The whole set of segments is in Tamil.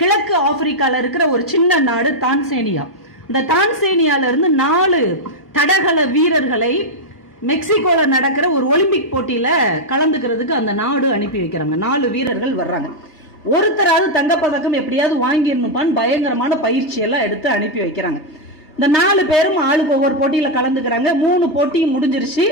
கிழக்கு ஆப்பிரிக்கால இருக்கிற ஒரு சின்ன நாடு தான்சேனியா. இந்த தான்சேனியால இருந்து 4 தடகள வீரர்களை மெக்சிகோல நடக்கிற ஒரு ஒலிம்பிக் போட்டியில கலந்துக்கிறதுக்கு அந்த நாடு அனுப்பி வைக்கிறாங்க. 4 வீரர்கள் வர்றாங்க. ஒருத்தராவது தங்கப்பதக்கம் எப்படியாவது வாங்கிடணும்பான்னு பயங்கரமான பயிற்சி எல்லாம் எடுத்து அனுப்பி வைக்கிறாங்க. இந்த 4 பேரும் ஆளுக்கு ஒவ்வொரு போட்டியில கலந்துக்கிறாங்க. 3 போட்டியும் முடிஞ்சிருச்சு.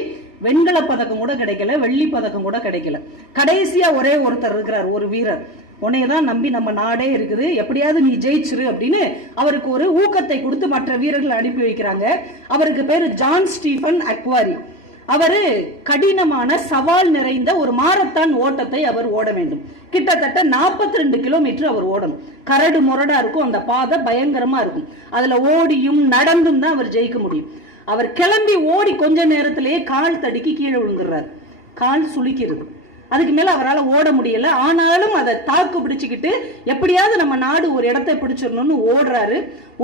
வெண்கல பதக்கம் கூட கிடைக்கல, வெள்ளி பதக்கம் கூட கிடைக்கல. கடைசியா ஒரே ஒருத்தர் இருக்கிறார், ஒரு வீரர். உன்னையதான் நம்பி நம்ம நாடே இருக்குது, எப்படியாவது நீ ஜெயிச்சிரு அப்படின்னு அவருக்கு ஒரு ஊக்கத்தை கொடுத்து மற்ற வீரர்கள் அனுப்பி வைக்கிறாங்க. அவருக்கு பேரு ஜான் ஸ்டீபன் அக்வாரி. அவரு கடினமான சவால் நிறைந்த ஒரு மாரத்தான் ஓட்டத்தை அவர் ஓட வேண்டும். கிட்டத்தட்ட 42 கிலோமீட்டர் அவர் ஓடணும். கரடு முரடா இருக்கும், அந்த பாதை பயங்கரமா இருக்கும். அதுல ஓடியும் நடந்தும் தான் அவர் ஜெயிக்க முடியும். அவர் கிளம்பி ஓடி கொஞ்ச நேரத்திலேயே கால் தடுக்கி கீழே விழுந்துடுறாரு. கால் சுளிக்கிறது. அதுக்கு மேல அவரால் ஓட முடியல. ஆனாலும் அதை தாக்கு பிடிச்சுக்கிட்டு எப்படியாவது நம்ம நாடு ஒரு இடத்தை பிடிச்சிடணும்னு ஓடுறாரு.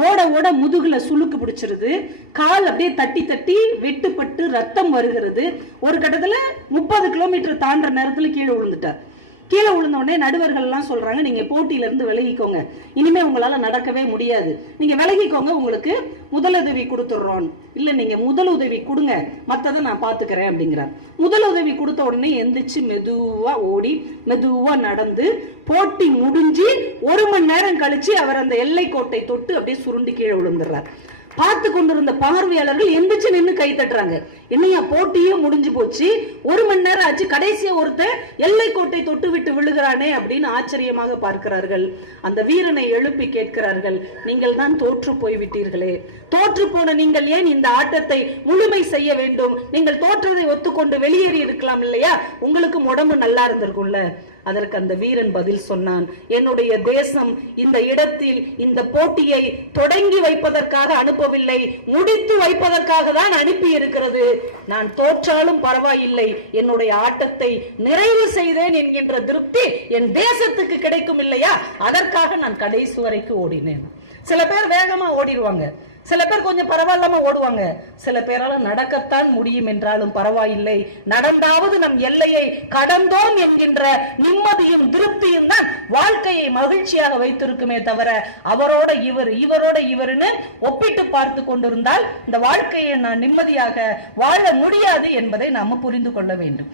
ஓட ஓட முதுகுல சுளுக்கு பிடிச்சிருது. கால் அப்படியே தட்டி தட்டி வெட்டுப்பட்டு ரத்தம் வருகிறது. ஒரு கட்டத்துல 30 கிலோமீட்டர் தாண்டுற நேரத்துல கீழே விழுந்துட்டார். கீழே விழுந்த உடனே நடுவர்கள் எல்லாம் சொல்றாங்க, நீங்க போட்டியில இருந்து விலகிக்கோங்க, இனிமே உங்களால நடக்கவே முடியாது, நீங்க விலகிக்கோங்க, உங்களுக்கு முதலுதவி கொடுத்துடுறோம். இல்ல நீங்க முதலுதவி கொடுங்க, மத்ததை நான் பாத்துக்கிறேன் அப்படிங்கிறார். முதலுதவி கொடுத்த உடனே எந்திரிச்சு மெதுவா ஓடி மெதுவா நடந்து போட்டி முடிஞ்சு 1 மணி நேரம் கழிச்சு அவர் அந்த எல்லை கோட்டை தொட்டு அப்படியே சுருண்டு கீழே விழுந்துடுறார். பார்த்து கொண்டிருந்த பார்வையாளர்கள் எந்திரிச்சு நின்று கை தட்டுறாங்க. என்னையா போட்டியே முடிஞ்சு போச்சு, 1 மணி நேரம் ஆச்சு, கடைசியா ஒருத்தர் எல்லை கோட்டை தொட்டு விட்டு விழுகிறானே அப்படின்னு ஆச்சரியமாக பார்க்கிறார்கள். அந்த வீரனை எழுப்பி கேட்கிறார்கள், நீங்கள் தான் தோற்று போய்விட்டீர்களே, தோற்று போன நீங்கள் ஏன் இந்த ஆட்டத்தை முழுமை செய்ய வேண்டும்? நீங்கள் தோற்றதை ஒத்துக்கொண்டு வெளியேறி இருக்கலாம் இல்லையா? உங்களுக்கு உடம்பு நல்லா இருந்திருக்கும்ல. அதற்கு அந்த வீரன் பதில் சொன்னான், என்னுடைய தேசம் இந்த இடத்தில் இந்த போட்டியை தொடங்கி வைப்பதற்காக அனுப்பவில்லை, முடித்து வைப்பதற்காக தான் அனுப்பி இருக்கிறது. நான் தோற்றாலும் பரவாயில்லை, என்னுடைய ஆட்டத்தை நிறைவு செய்தேன் என்கின்ற திருப்தி என் தேசத்துக்கு கிடைக்கும் இல்லையா? அதற்காக நான் கடைசி வரைக்கும் ஓடினேன். சில பேர் வேகமா ஓடிடுவாங்க, சில பேர் கொஞ்சம் பரவாயில்லாம ஓடுவாங்க, சில பேரால நடக்கத்தான் முடியும் என்றாலும் பரவாயில்லை, நடந்தாவது நம் எல்லையை கடந்தோம் என்கின்ற நிம்மதியும் திருப்தியும் தான் வாழ்க்கையை மகிழ்ச்சியாக வைத்திருக்குமே தவிர அவரோட இவர் இவரோட இவருன்னு ஒப்பிட்டு பார்த்து கொண்டிருந்தால் இந்த வாழ்க்கையை நான் நிம்மதியாக வாழ முடியாது என்பதை நாம புரிந்து கொள்ள வேண்டும்.